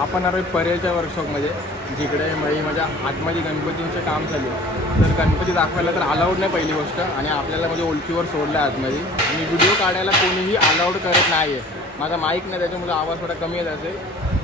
आपण आलो परेलच्या वर्कशॉपमध्ये, जिकडे माझ्या आतमध्ये गणपतींचं काम चालू आहे. तर गणपती दाखवायला तर अलाउड नाही पहिली गोष्ट, आणि आपल्याला म्हणजे ओळखीवर सोडलं आहे आतमध्ये, आणि व्हिडिओ काढायला कोणीही अलाउड करत नाही आहे. माझा माईक नाही, त्याच्यामुळे आवाज थोडा कमी येत असेल.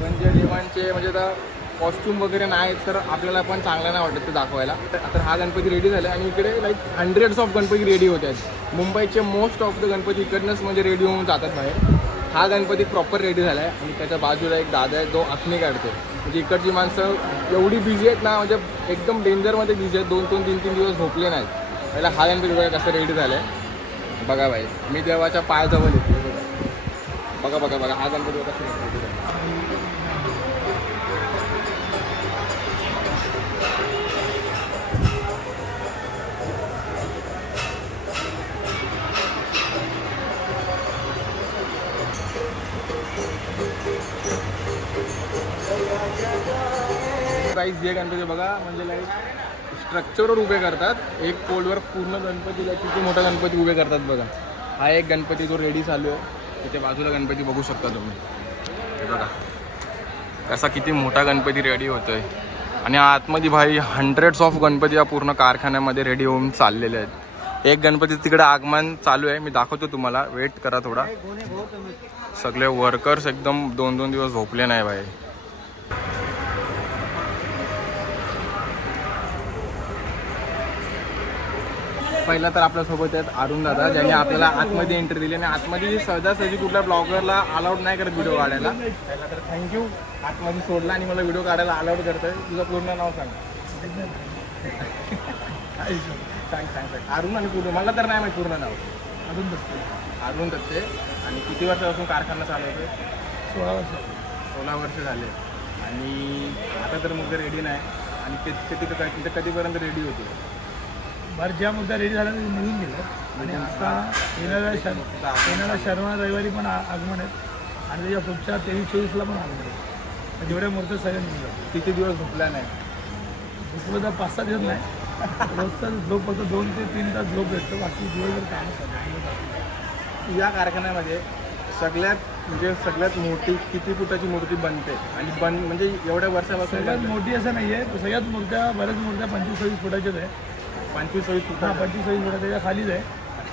पण जे डिमांडचे म्हणजे आता कॉस्ट्यूम वगैरे नाही तर आपल्याला पण चांगलं नाही वाटत ते दाखवायला. तर हा गणपती रेडी झाला आणि इकडे like hundreds of Ganpati ready होत आहेत. मुंबईचे मोस्ट ऑफ द गणपती इकडनंच म्हणजे रेडी होऊन जातात बाहेर. हा गणपती प्रॉपर रेडी झाला आहे आणि त्याच्या बाजूला एक दादा आहे जो आखणी काढतो. म्हणजे इकडची माणसं एवढी बिझी आहेत ना, म्हणजे एकदम डेंजरमध्ये बिझी आहेत. 2-2, 3-3 दिवस झोपले नाहीत. पहिला हा गणपती बघा कसं रेडी झालं आहे. बघा भाई, मी देवाच्या पायाजवळ येतो. बघा बघा बघा हा गणपती बघा कसं रेडी झाला. प्राईस जे गणपती बघा म्हणजे लाईक स्ट्रक्चरवर उभे करतात. एक पोलवर पूर्ण गणपतीला किती मोठा गणपती उभे करतात बघा. हा एक गणपती जो रेडी चालू आहे, त्याच्या बाजूला गणपती बघू शकता तुम्ही. हे बघा कसा किती मोठा गणपती रेडी होतोय. आणि आतमध्ये भाई हंड्रेड्स ऑफ गणपती या पूर्ण कारखान्यामध्ये रेडी होऊन चाललेले आहेत. एक गणपती तिकडे आगमन चालू आहे, मी दाखवतो तुम्हाला, वेट करा थोडा. सगळे वर्कर्स एकदम 2-2 दिवस झोपले नाही भाई. पहिला तर आपल्यासोबत आहेत अरुण दादा, ज्यांनी आपल्याला आतमध्ये एंट्री दिली. आणि आतमध्ये सहजासहजी कुठल्या ब्लॉगरला अलाउड नाही करत व्हिडिओ काढायला. पहिला तर थँक्यू, आतमध्ये सोडला आणि मला व्हिडिओ काढायला अलाउड करतोय. तुझं पूर्ण नाव सांग. सांग सांग सांग. अरुण आणि पूर्ण, मला तर नाही माहिती पूर्ण नाव. अरुण दत्ते. अरुण दत्ते. आणि किती वर्षापासून कारखाना चालवतोय? 16 वर्ष. 16 वर्ष झाले. आणि आता तर मुद्दे रेडी नाही. आणि तिथं कधीपर्यंत रेडी होते? बरं, ज्या मुद्दा रेडी झाला ते निघून गेलं. आणि आता येणाऱ्या शनिवार रविवारी पण आगमन आहेत. आणि त्याच्या पुढच्या 23-24ला पण आगमन आहे. जेवढ्या मूर्त्या सगळ्या निघून. किती दिवस झोपला नाही? झोपलं तर 5-6 दिवस नाही. रोजचा झोप फक्त 2 ते 3 तास झोप भेटतो. बाकी दिवसभर कामं चालू. या कारखान्यामध्ये सगळ्यात मोठी किती फुटाची मूर्ती बनते? आणि म्हणजे एवढ्या वर्षापासून सगळ्यात मोठी असं नाही आहे. सगळ्यात मूर्त्या, बऱ्याच मूर्त्या 25-26 फुटाच्याच आहे. 25-26 फुट? हां, 25-26 फुटा त्याच्या खालीच आहे.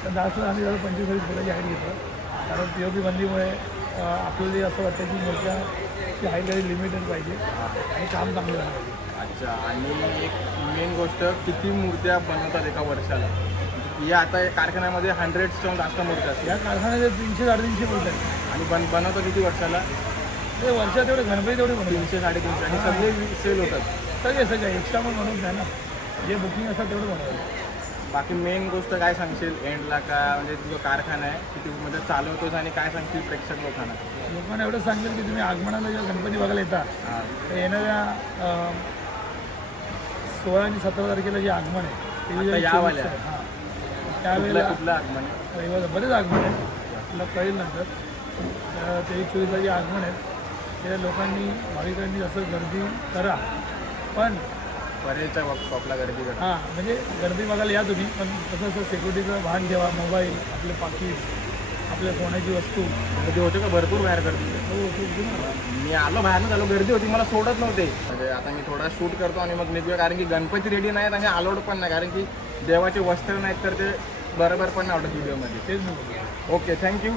पण जास्त आम्ही 25-26 फुटाची हाईट घेतो. कारण POP बंदीमुळे आपल्याला असं वाटतं की मूर्त्याची हाईट काही लिमिटेड पाहिजे आणि काम चांगलं झालं पाहिजे. अच्छा. आणि एक मेन गोष्ट, किती मूर्त्या बनवतात एका वर्षाला? या आता कारखान्यामध्ये 100च्या जास्त मूर्त्या असतात. या कारखान्याच्या 300-350 मूर्त्या आहेत. आणि बनवतो किती वर्षाला? ते वर्षात तेवढे गणपती तेवढे बनवतात. 300-350. आणि सगळे सेल होतात? सगळे एक्स्ट्रा पण बनवत नाही ना. जे बुकिंग असतात तेवढं बनवतात. बाकी मेन गोष्ट काय सांगशील एंडला? का म्हणजे तुझा कारखाना आहे, किती म्हणजे चालवतोस, आणि काय सांगशील प्रेक्षक लोकांना एवढं सांगेल की तुम्ही आगमनाला जेव्हा गणपती बघायला येता, तर येणाऱ्या 16 आणि 17 तारखेला जे आगमन आहे ते यावाल्या त्यावेळेला कुठलं आगमन आहे? रविवार बरेच आगमन आहे, तुला कळेल नंतर. 23-24ला जे आगमन आहेत ते लोकांनी, भाविकांनी असं गर्दी करा. पण परेलच्या वर्कशॉपला गर्दी करा. हां, म्हणजे गर्दी बघायला या तुम्ही, पण तसं सिक्युरिटीचं भान ठेवा. मोबाईल, आपले पाकीट, आपल्या सोन्याची वस्तू. गर्दी होते का? भरपूर बाहेर गर्दी? हो, मी आलो बाहेरनं झालो, गर्दी होती, मला सोडत नव्हते. म्हणजे आता मी थोडा शूट करतो आणि मग निघूया, कारण की गणपती रेडी नाहीत आणि अलाउड पण नाही, कारण की देवाचे वस्त्र नाहीत तर ते बरोबर पण नाही वाटत व्हिडिओमध्ये. तेच नाही. Okay, thank you.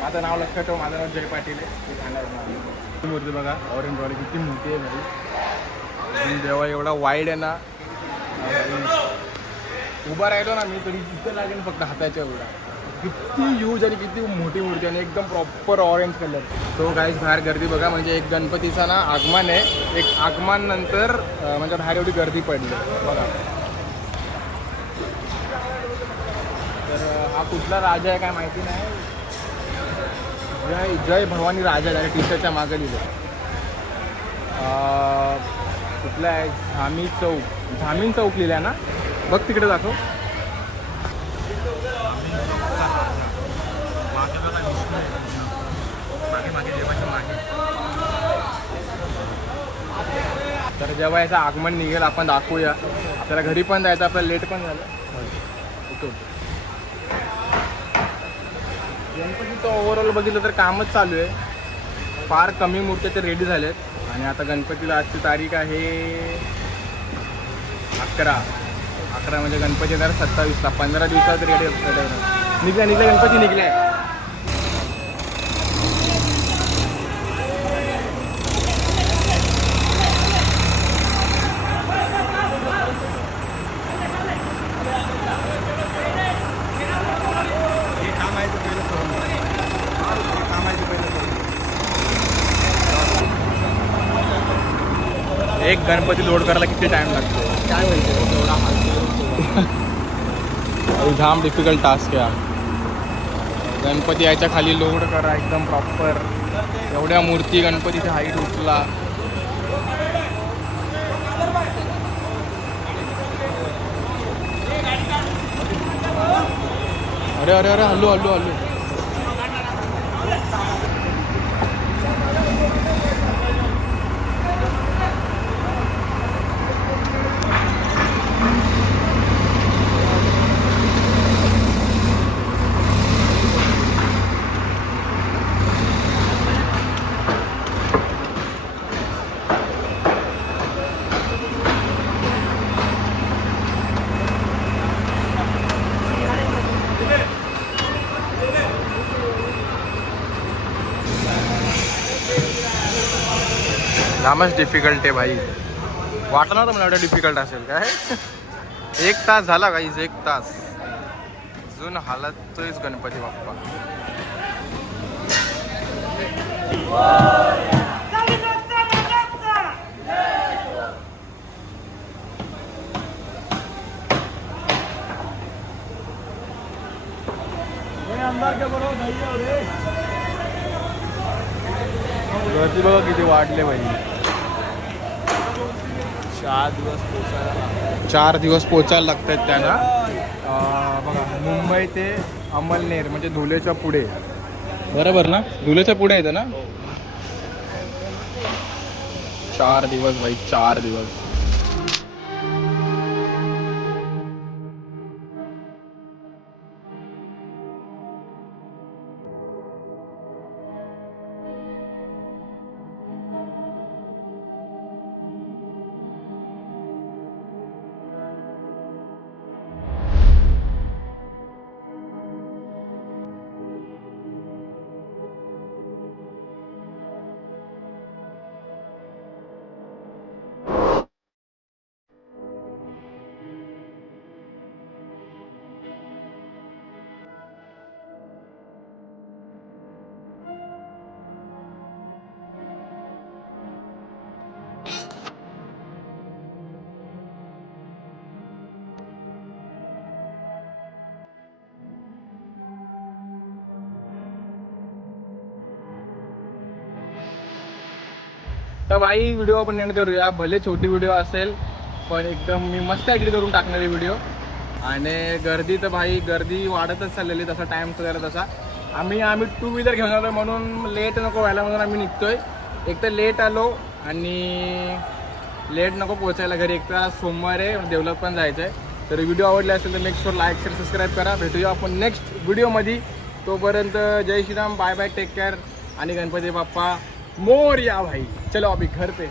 माझं नाव लक्षात ठेव, माझं नाव जय पाटील आहे. मी ठाण्यावरून. मूर्ती बघा ऑरेंज वाली किती मोठी आहे माझी. देवा एवढा वाईड आहे ना, उभा राहिलो ना मी तरी इथे लागेल फक्त हाताच्या एवढा. किती यूज आणि किती मोठी मूर्ती, आणि एकदम प्रॉपर ऑरेंज कलर. तो गाईज बाहेर गर्दी बघा. म्हणजे एक गणपतीचा ना आगमन आहे, एक आगमन नंतर म्हणजे बाहेर एवढी गर्दी पडली बघा. तर हा कुठला राजा आहे काय माहिती नाही. जय भवानी राजा आहे, टी शर्टच्या मागे लिहिलं. कुठला आहे? झामीन चौक लिहिला ना, बघ तिकडे दाखव. तर जेव्हा याचं आगमन निघेल आपण दाखवूया. आपल्याला घरी पण जायचं, आपल्याला लेट पण झालं. गणपतीचं ओव्हरऑल बघितलं तर कामच चालू आहे. फार कमी मूर्त्या ते रेडी झालेत. आणि आता गणपतीला आजची तारीख आहे 11 म्हणजे गणपती येणार 27ला. 15 दिवसात रेडी निघल्या गणपती निघले. एक गणपती लोड करायला किती टाइम लागतो काय माहिती एवढा जाम डिफिकल्ट टास्क आहे. गणपती याच्या खाली लोड करा एकदम प्रॉपर. एवढ्या मूर्ती गणपतीची हाईट उचला. अरे अरे अरे हल्लू हल्लू हल्लू. जामच डिफिकल्ट आहे भाई. वाटलं नव्हतं मला एवढं डिफिकल्ट असेल काय. 1 तास झाला गाईज 1 तास. अजून हालतोयच गणपती बाप्पा. गर्दी बघा किती वाढले भाई. 4 दिवस पोचायला लागतात त्यांना. बघा मुंबई ते अमळनेर म्हणजे धुलेच्या पुढे बरोबर ना. धुलेच्या पुढे येतं ना. 4 दिवस भाई 4 दिवस. तर भाई व्हिडिओ आपण एंड करूया. भले छोटी व्हिडिओ असेल पण एकदम मी मस्त एडिट करून टाकणारी व्हिडिओ. आणि गर्दी तर भाई गर्दी वाढतच चाललेली. तसा टाइम सुधारला तसा आम्ही 2 व्हीलर घेऊन आलो म्हणून लेट नको व्हायला म्हणून आम्ही निघतोय. एक तर लेट आलो आणि लेट नको पोहोचायला घरी. एक तर सोमवार आहे डेव्हलप पण जायचं आहे. तर व्हिडिओ आवडले असेल तर make sure like share subscribe करा. भेटूया आपण नेक्स्ट व्हिडिओमध्ये. तोपर्यंत जय Shriram bye bye take care आणि गणपती बाप्पा मोरया भाई. चलो अभी घर पे.